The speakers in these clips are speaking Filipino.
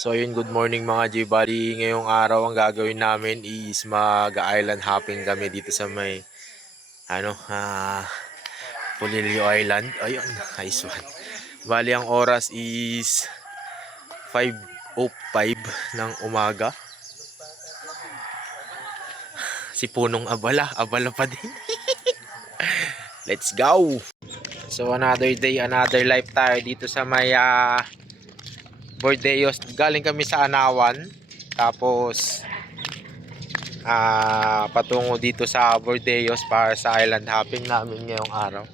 So yun, good morning mga G-Buddy. Ngayong araw ang gagawin namin is mag-island hopping kami dito sa may Pulilio Island. Ayun, nice one. Bali ang oras is 5:05 ng umaga. Si Punong abala pa din. Let's go! So another day, another life tayo dito sa may Bordeos. Galing kami sa Anawan, tapos patungo dito sa Bordeos para sa island hopping namin ngayong araw.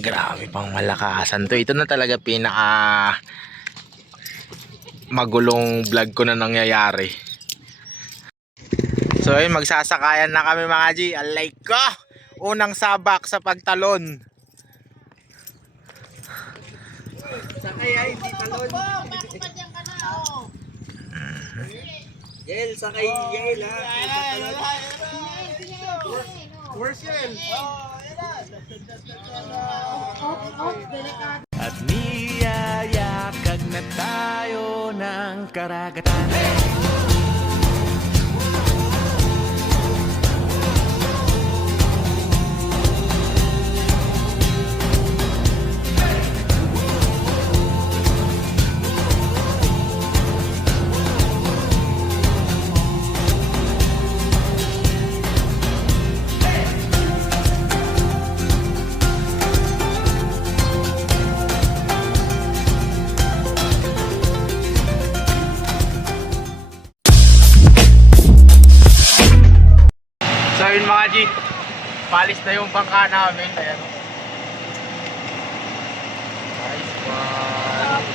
Grabe pang malakasan to. Ito na talaga pinaka magulong vlog ko na nangyayari. So ayun, magsasakayan na kami mga G. Alay ko! Unang sabak sa pagtalon. Sakay ay, hindi talon. Yel, sakay Yel ha. Where's Yel? At niyayakag na tayo ng karagatan. So yun mga G, palis na yung bangka namin. Ayan. Nice one.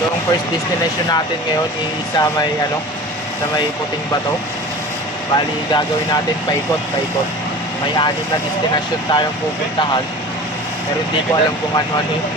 So yung first destination natin ngayon is sa may Puting Bato. Bali gagawin natin paikot. May 6 na destination tayong pupuntahan, pero hindi ko alam kung ano-ano yun.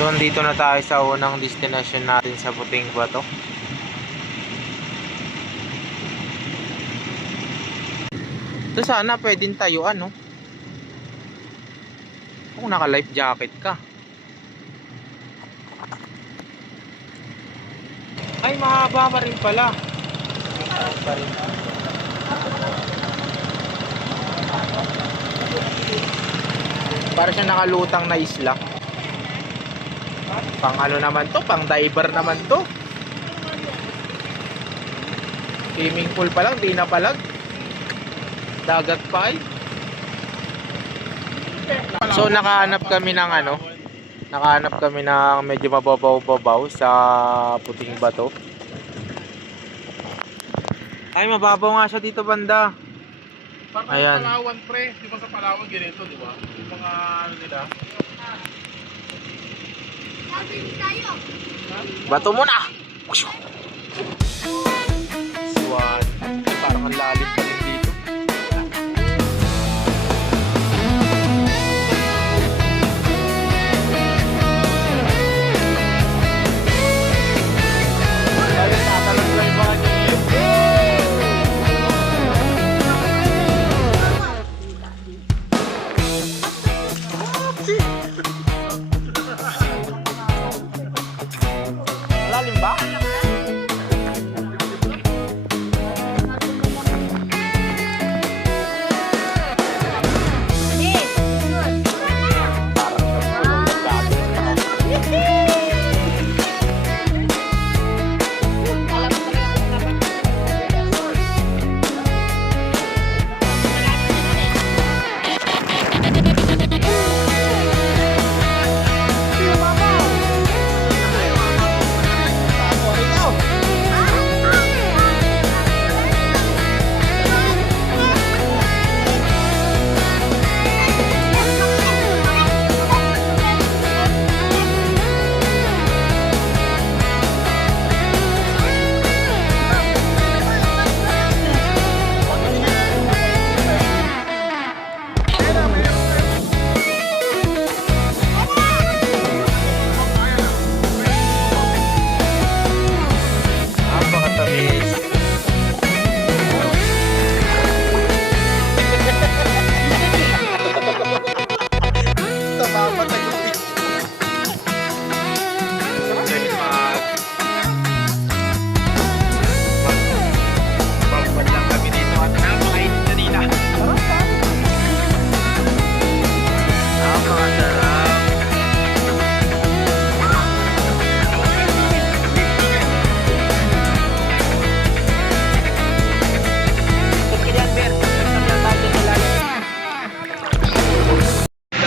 So dito na tayo sa unang destination natin sa Puting Bato. Ito sana pwedeng tayuan, no? Kung naka life jacket ka. Ay, mahaba pa rin pala. Para siya nakalutang na isla. Pang ano naman to, pang diver naman to. Swimming pool pa lang, di na palag. Dagat pa ay. So nakahanap kami ng medyo mababaw-babaw sa Puting Bato. Ay, mababaw nga siya dito banda. Ayan. Palawan pre, di ba sa Palawan ganito, di ba? Yung mga ano nila. Bato muna! Swan. Parang ang lalim pa rin dito. Ayun, tatalog lang yung mga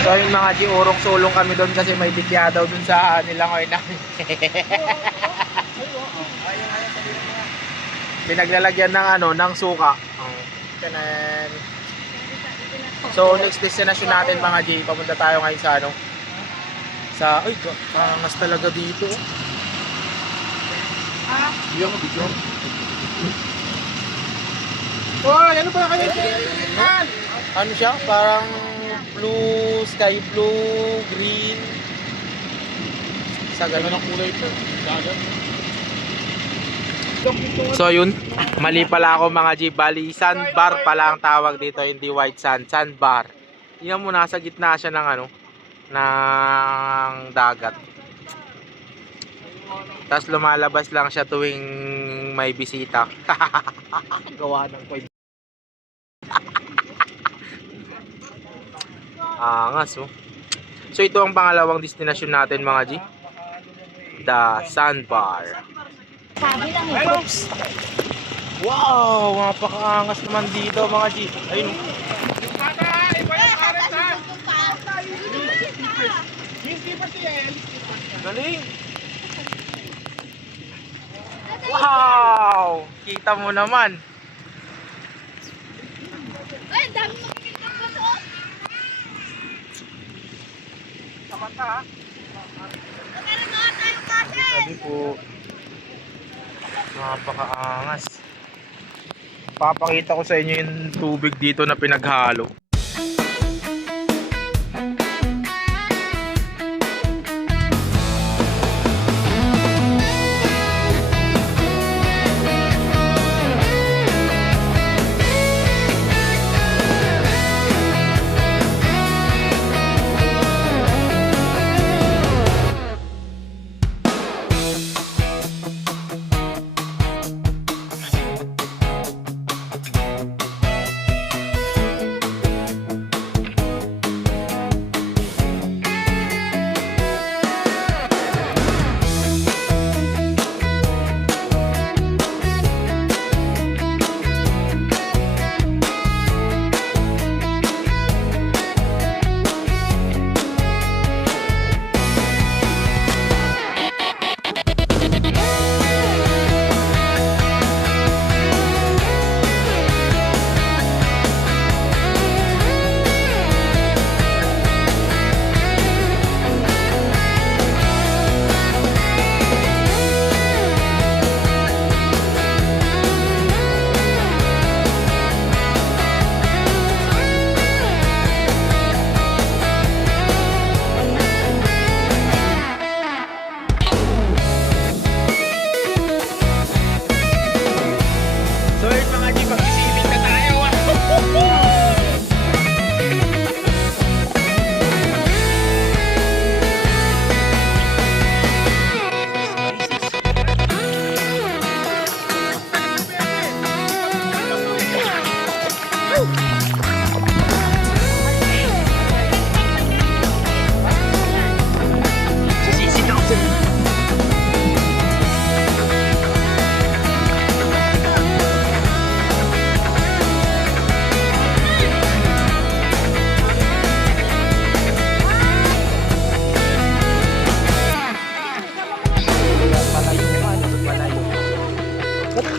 So yung mga G, urong sulong kami doon kasi may bigya daw doon sa nilangoy namin. Pinaglalagyan ng ng suka. Tanan. So next destination natin mga G, papunta tayo ngayon sa ay, pangas talaga dito. Bigyan mo, bigyan. Hoy, ano ba kayo? Ano siya? Parang blue, sky blue, green. Sa ganun ang kulay ito. So yun, mali pala ako mga G. Bali, sandbar pala ang tawag dito, hindi white sand. Sandbar. Tingnan mo, nasa gitna siya ng ng dagat. Tapos lumalabas lang siya tuwing may bisita. Gawa ng kwento. Angas oh. So ito ang pangalawang destination natin mga G. The Sandbar. Sabi lang eh. Oops. Wow, napakaangas naman dito mga G. Ayun. Galing. Wow! Kita mo naman. Ay, dami makikita ko to. Meron mga tayo kasi. Sabi po, napakaangas. Papakita ko sa inyo yung tubig dito na pinaghalo.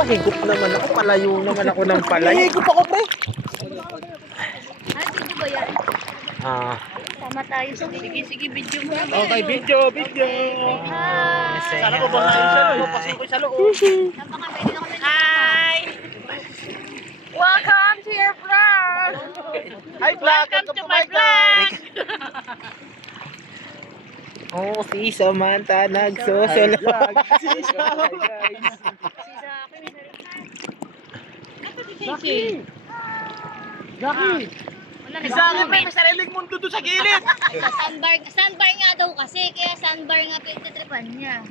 Higup naman ako, palayo naman ako ng palay. Higup ako, pre. Ay, video ba yan? Tama tayo sa sige, video mo. Okay, video. Hi! Sana ko ba pasok ko sa loob. Hi! Welcome to your vlog! Hi, vlog! Welcome to my vlog! Oh, si Samantha nagsusulog. Jackie! Jackie! Isa akin may sariling mundo doon sa gilid. Sandbar nga daw kasi, kaya sandbar nga pinagtitripan niya.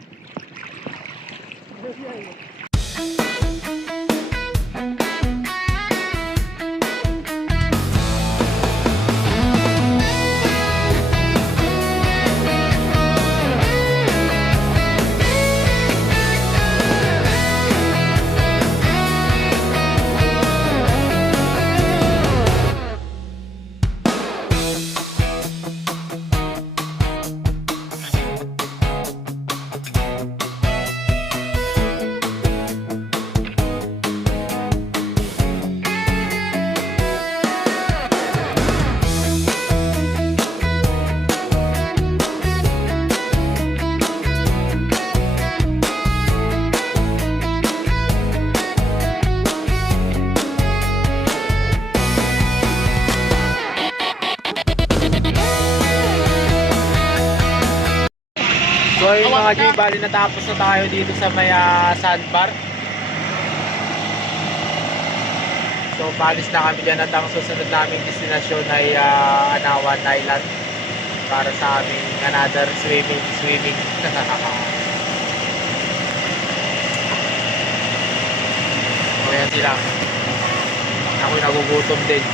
So ayun mga G, bali natapos na tayo dito sa may sandbar. So palis na kami dyan at ang susunod naming destinasyon ay Anawan Island para sa aming another swimming. So yan sila. Ako'y nagugutom din.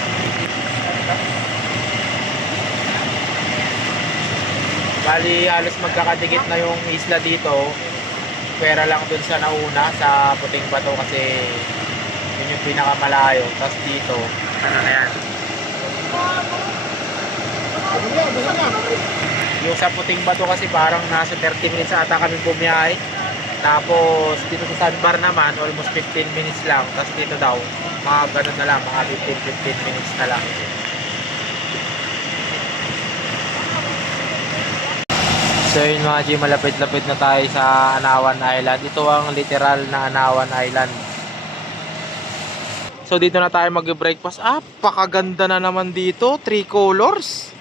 Bali halos magkakadikit na yung isla dito. Pwera lang dun sa nauna sa Puting Bato kasi yun yung pinakamalayo. Tapos dito, ano na yan? Yung sa Puting Bato kasi parang nasa 30 minutes ata kami bumiyahe. Tapos dito sa Sandbar naman, almost 15 minutes lang. Tapos dito daw, mga ganun na lang, mga 15 minutes na lang. So yun mga G, malapit-lapit na tayo sa Anawan Island. Ito ang literal na Anawan Island. So dito na tayo mag-breakfast. Pakaganda na naman dito. 3 colors.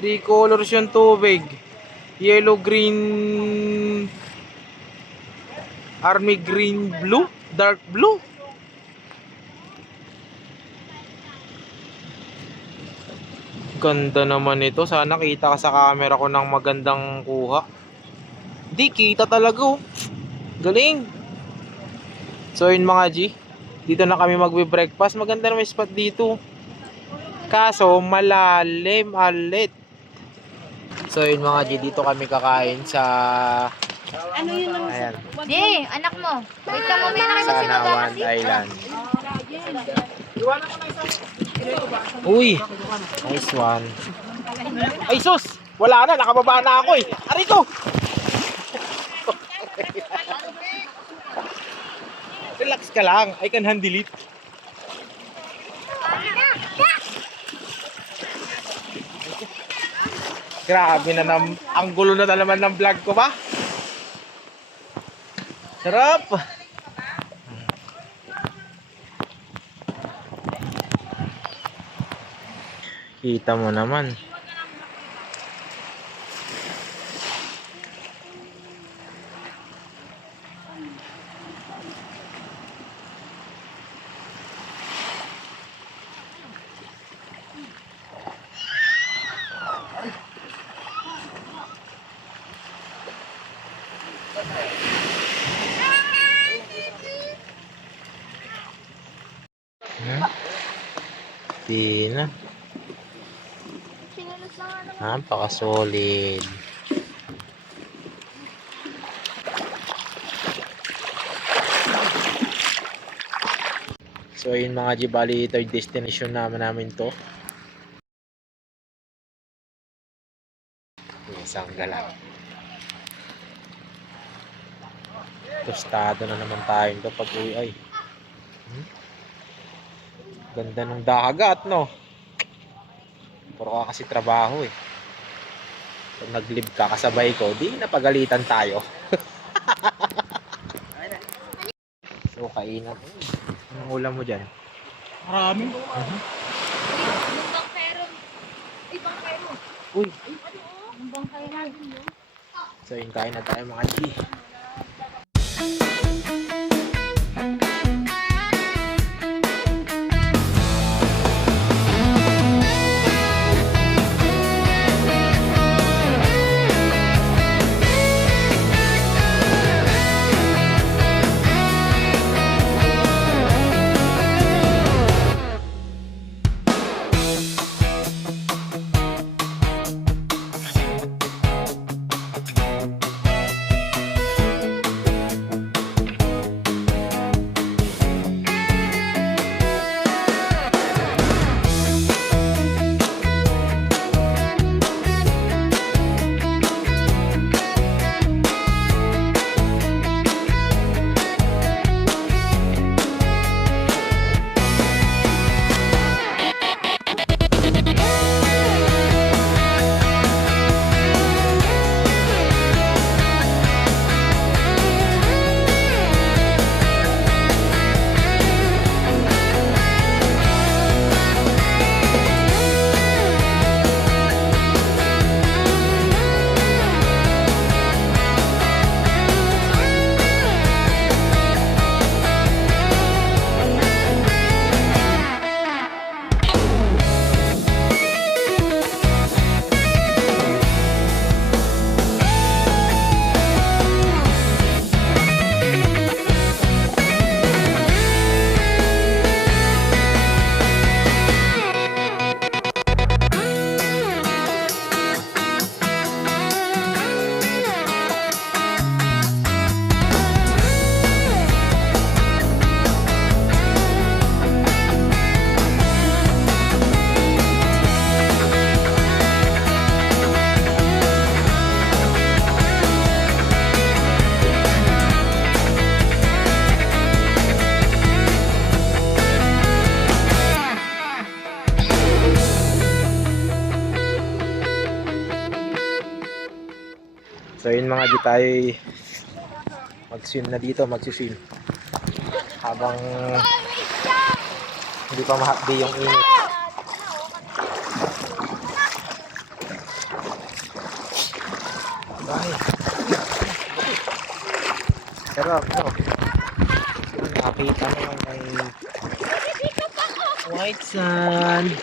3 colors yung tubig. Yellow, green, army green, blue, dark blue. Ganda naman ito. Sana kita ka sa camera ko ng magandang kuha. Di kita talaga oh. Galing. So yun mga G, dito na kami magbe-breakfast. Maganda naman yung spot dito. Kaso malalim alit. So yun mga G, dito kami kakain sa ayan, Di, anak mo. Wait lang mo, may sa nakita si Anawan Island. Uy, nice one. Ay sus, wala na, nakababa na ako eh. Aray ko. Relax ka lang, I can handle it. Grabe na ang gulo na naman ng vlog ko ba? Sarap. Kita mo naman. Di na. Napaka-solid. So yun mga G, bali third destination namin to. Isang galang. Tostado na naman tayo to pag uwi ay. Ganda ng dagat no. Puro ka kasi trabaho eh. Pag nag-live ka kasabay ko, di napagalitan tayo. So kainan. Anong ulam mo dyan? Marami. Yung bangkero. Ay, bangkero. Uy. Yung bangkero natin yun. So yun, kain na tayo mga G. So yun mga G, tayo mag-swim na dito, mag-swim. Habang hindi pa mahapdi yung init. Bye. Sarap, no? Nakakita naman ay white sand.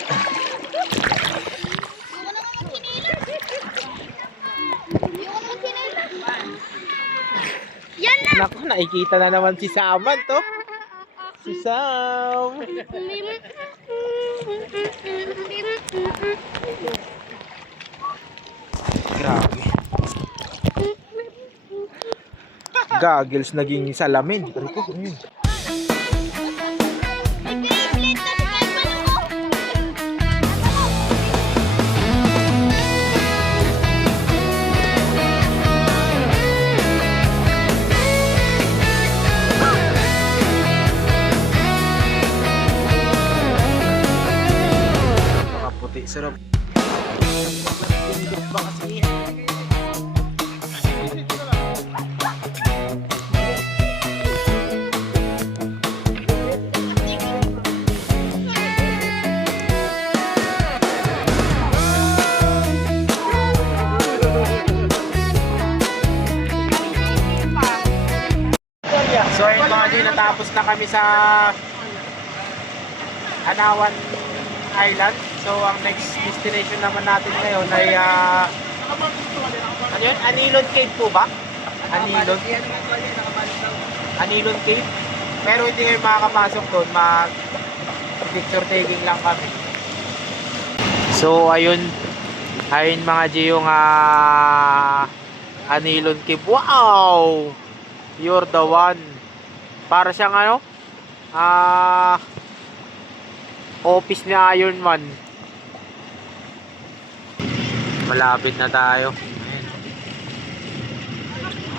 Yan na! Naku, nakikita na naman si Saman to. Si Sam. Grabe. Goggles naging salamin. Ano ko? Puti, sarap. So ayun mga G, natapos na kami sa Anawan Island. So ang next destination naman natin ngayon ay ano yun? Anilon Cave po ba? Anilon? Anilon Cave? Pero hindi kayo makakapasok doon, mag picture taking lang kami. So ayun mga G, yung Anilon Cave. Wow! You're the one. Para siyang ano? Office ni Iron Man. Malapit na tayo.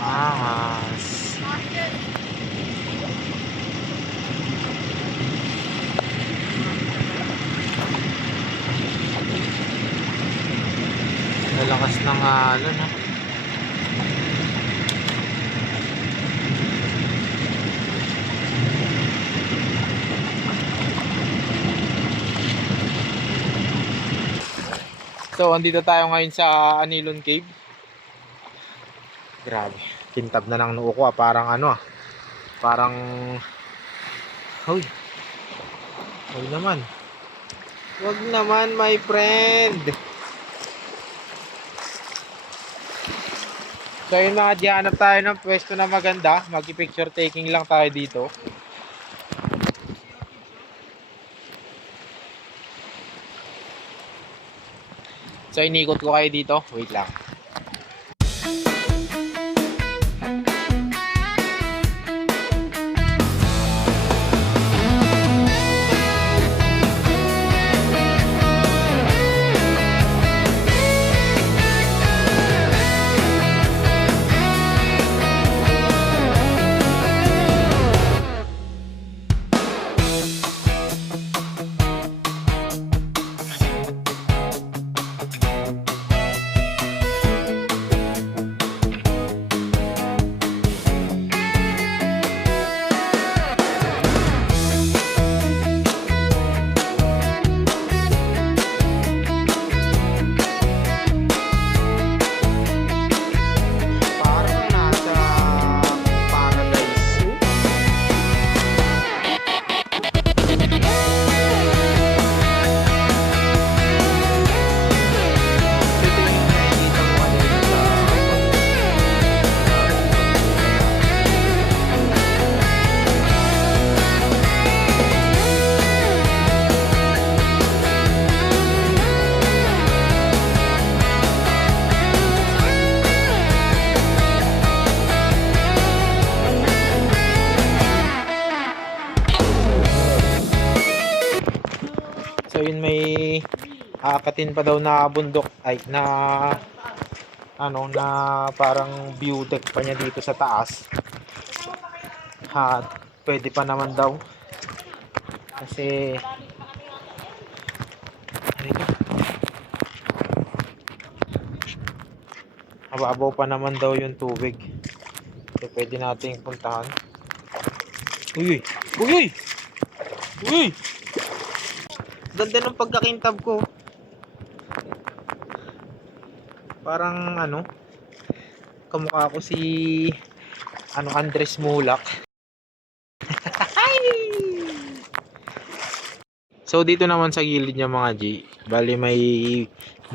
Ayan. Malakas ng alon, ha. So, andito tayo ngayon sa Anilon Cave. Grabe. Kintab na ng noo ko, parang ano, parang hoy. Hoy naman. Wag naman, my friend. So, yun mga dihanap tayo ng pwesto na maganda. Mag-picture taking lang tayo dito. So, inikot ko kayo dito. Wait lang. So yun, may aakatin pa daw na bundok, ay na ano, na parang view deck pa niya dito sa taas. Pwede pa naman daw kasi Mababaw pa naman daw yung tubig. So, pwede nating puntahan. Uy! Uy! Uy! Ganda ng pagkakintab ko. Parang ano, kamukha ko si Andres Mulak. So dito naman sa gilid niya mga G, bali may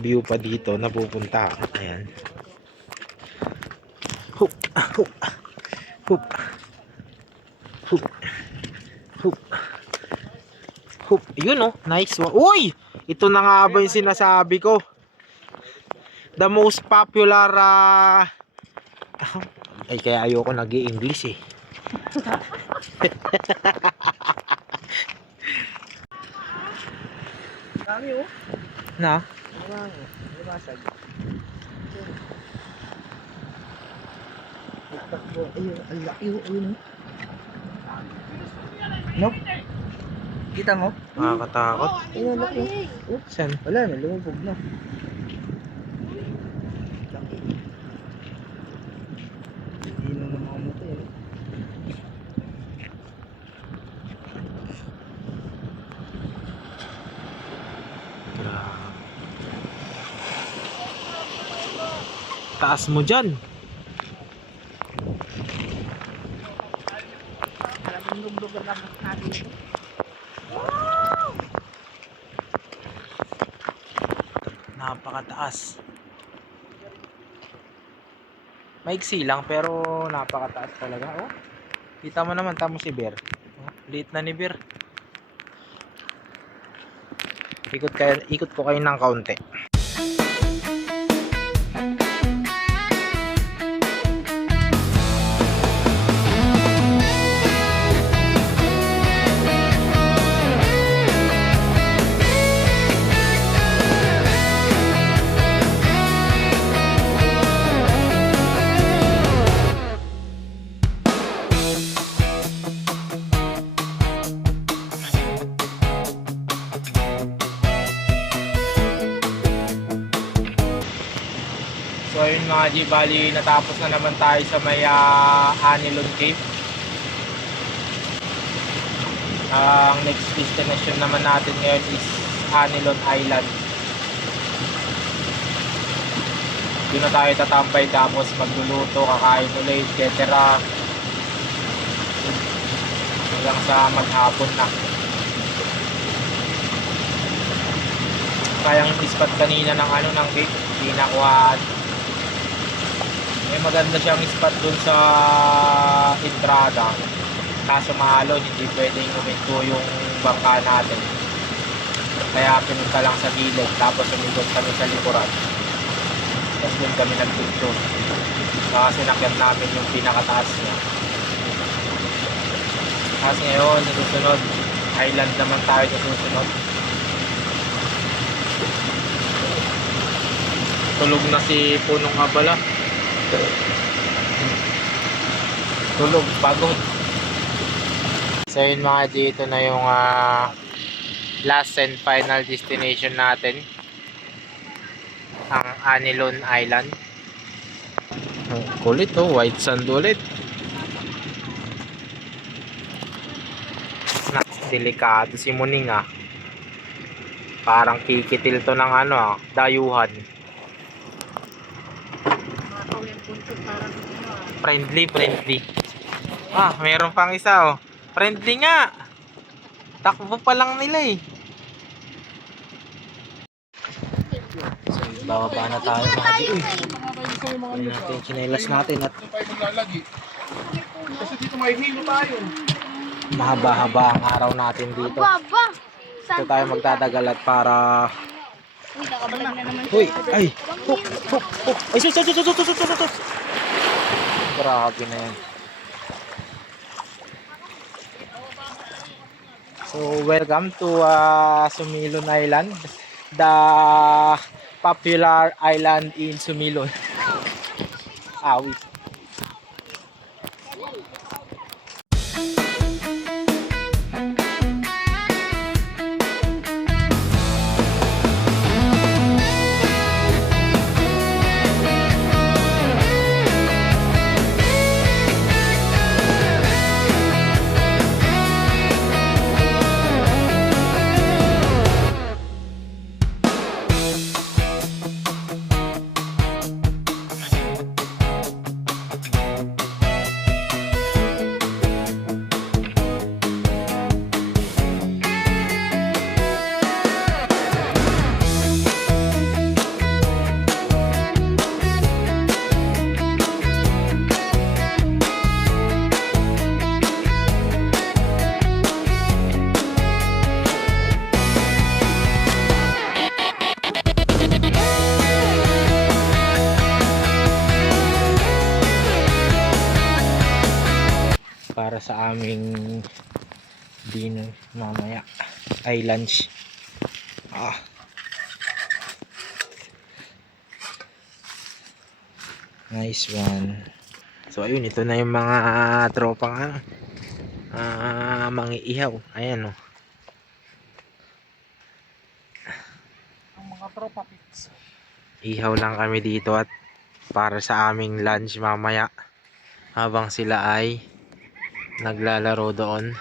view pa dito na pupunta. Ayan. Hoop, hoop, hoop, hoop, hoop, hoop. Yun oh, nice one. Uy! Ito na nga ba yung sinasabi ko? The most popular ay kaya ayoko nag-i-English eh. Dami oh. Na? Nabasag. Ayun, ang laki oh. Ayun oh. Nope. Kita mo? Nakakatakot. Ayun, ang laki oh. Saan? Wala na, lumubog na. Laki. Ilaw ng mga motor eh. Grabe. Taas mo dyan. Napakataas. Maiksi lang pero napakataas talaga. Oh. Kita mo naman tamo si Bear. Oh, liit na ni Bear. Ikot ko kayo ng kaunti. So ayun mga G, bali natapos na naman tayo sa may Anilon Cave. Ang next destination naman natin ngayon is Anilon Island. Doon na tayo tatambay tapos magluluto, kakain ulit, etc. Hanggang sa maghapon na. Kayang spot kanina ng ng cave, hindi nakuhaan. May maganda siyang spot dun sa entrada. Kaso mahalon, hindi pwedeng uminto yung bangka natin. Kaya pinunta lang sa gilid, tapos umikot kami sa likuran. Tapos dun kami nagpicture. Kasi sinakyan namin yung pinakataas niya. Tapos ngayon, sa susunod, island naman tayo sa susunod. Tulog na si Punong Abala. Tulog, pagod. So yun mga G, ito na yung last and final destination natin, ang Anilon Island. Kulit oh, white sand ulit. Delikado si Muning parang kikitil to ng dayuhan. Friendly. Meron pang isa oh. Friendly nga. Takbo pa lang nila eh. So, bababa na tayo mga G. Uy, natin yung chinelas natin at Kasi dito may hilo tayo. mahaba-haba ang araw natin dito. Dito tayo magtatagal at para Uy, nakabalag na naman. Uy, ay! Hook! Ay, sus! Grabe na yan. So, welcome to Sumilon Island. The popular island in Sumilon. Awi. para sa aming dinner mamaya ay lunch. Nice one. So ayun, ito na yung mga tropang mangiihaw. Ayan o. Ang mga tropa pits. Ihaw lang kami dito at para sa aming lunch mamaya habang sila ay naglalaro doon.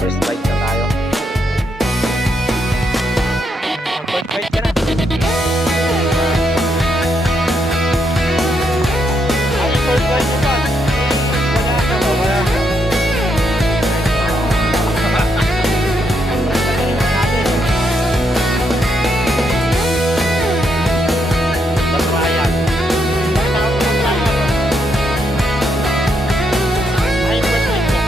First bite na tayo. First bite ka na. Ay, first bite ka na. Wala ka ba? Wala ka. Batrayan. Ay, first bite ka.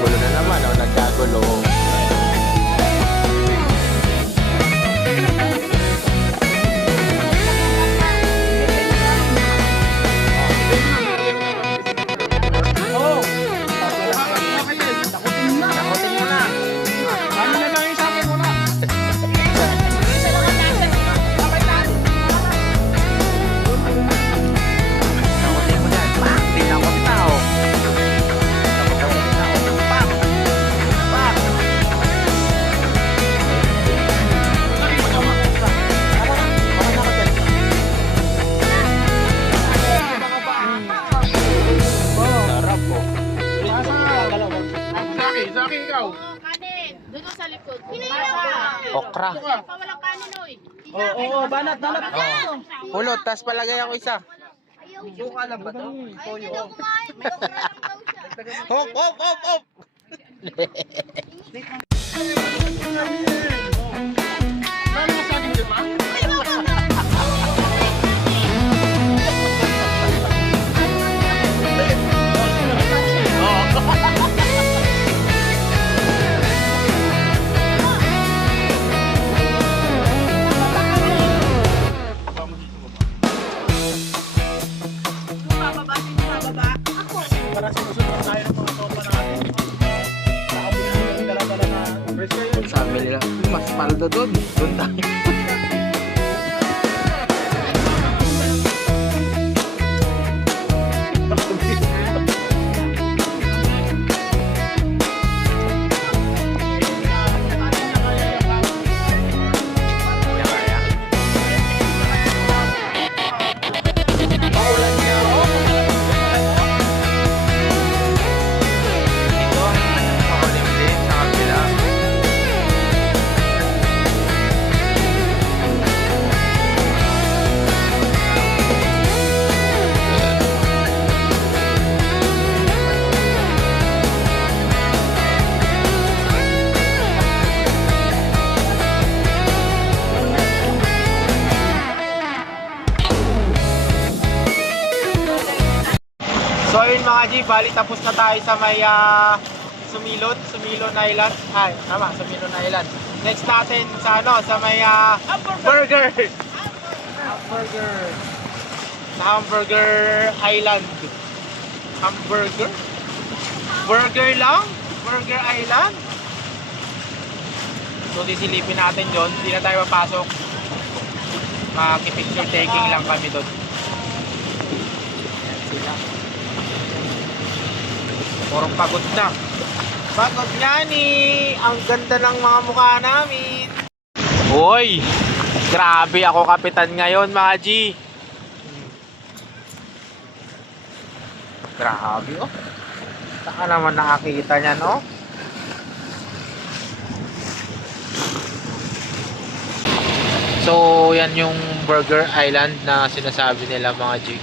Gulo na naman, nagkagulo. Oo. Takutin mo na. Ano na lang yung sa akin muna? Nakutin mo dyan. Pak! Tingnan ko kita, oh. Nakutin kita, oh. Pak! Pak! Sarap, oh. Sa akin ikaw. Kanin. Doon sa likod. Okra. Walang kanin, oy. Oo, banat. Oh. Pulot, tas palagay ako isa. Suka lang ba to? Toyo. Hop, hop, hop, hop! Lalo sa akin, di ba? Para sinusunod tayo ng mga tropa natin. Nakabuli mo yung dala-dala na fresh kayo. Sabi nila, mas paldo doon. Doon tayo. Ito ang makulimlim sa kabila. So ayun mga G, bali tapos na tayo sa may Sumilon Island. Ay, tama, Sumilon Island. Next natin sa sa may burger. Sa Hamburger Island. Hamburger? Burger lang? Burger Island? So sisilipin natin doon, hindi na tayo papasok. Makikipicture taking lang kami doon. Ayan sila. Purong pagod na. Bagot nga ni, ang ganda ng mga mukha namin. Hoy, grabe ako kapitan ngayon mga G. Grabe oh. Saan naman nakakita niya no? So yan yung Burger Island na sinasabi nila mga G.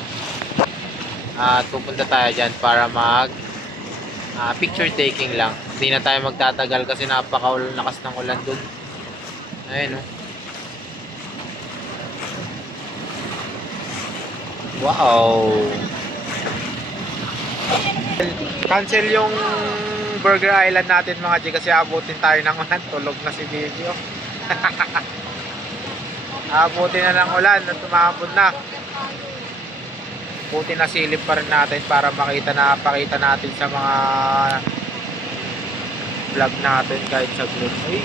At pupunta tayo dyan para mag picture taking lang. Hindi na tayo magtatagal kasi napakalakas ng ulan dun. Ayun oh. Wow. Cancel yung Burger Island natin mga G kasi abutin tayo ng ulan. Tulog na si baby oh. Abutin na ng ulan at tumabon na. Buti na silip pa rin natin para pakita natin sa mga vlog natin kahit sa group. Ay.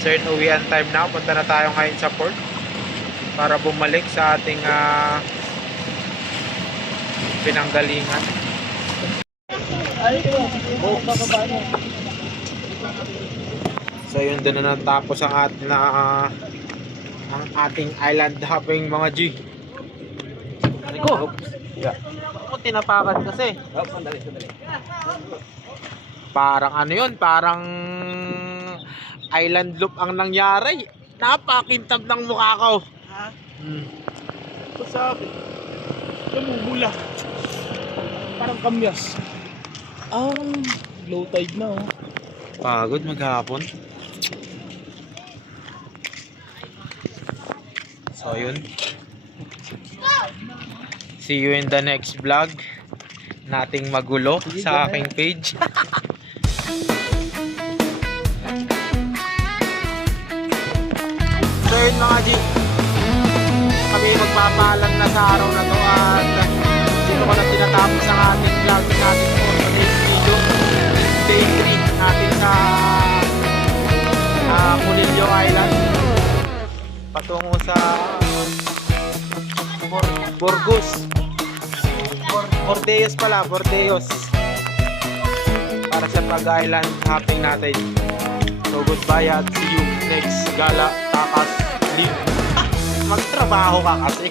Certain uwian time na. Punta na tayo ngayon sa port para bumalik sa ating pinanggalingan. So yun, doon na natapos ang ating island hopping mga G. Ano ko? Yeah. Ako tinapakan kasi. Sandali. Parang ano yun, parang island loop ang nangyari. Napakintab ng mukha ko. Ha? Hmm. Ito sa akin. Namumula. Parang kamyas. Low tide na oh. Pagod maghapon. So yun. See you in the next vlog. Nating magulo sa aking page. So yun mga G, kami magpapaalam na sa araw na to at dito ko na tinatapos ang ating vlog natin for today's video. Day 3 natin sa Cunillo Island patungo sa Bordeos pala, Bordeos para sa pag-island hopping natin. So goodbye at see you next gala takas leave. Magtrabaho ka kasi.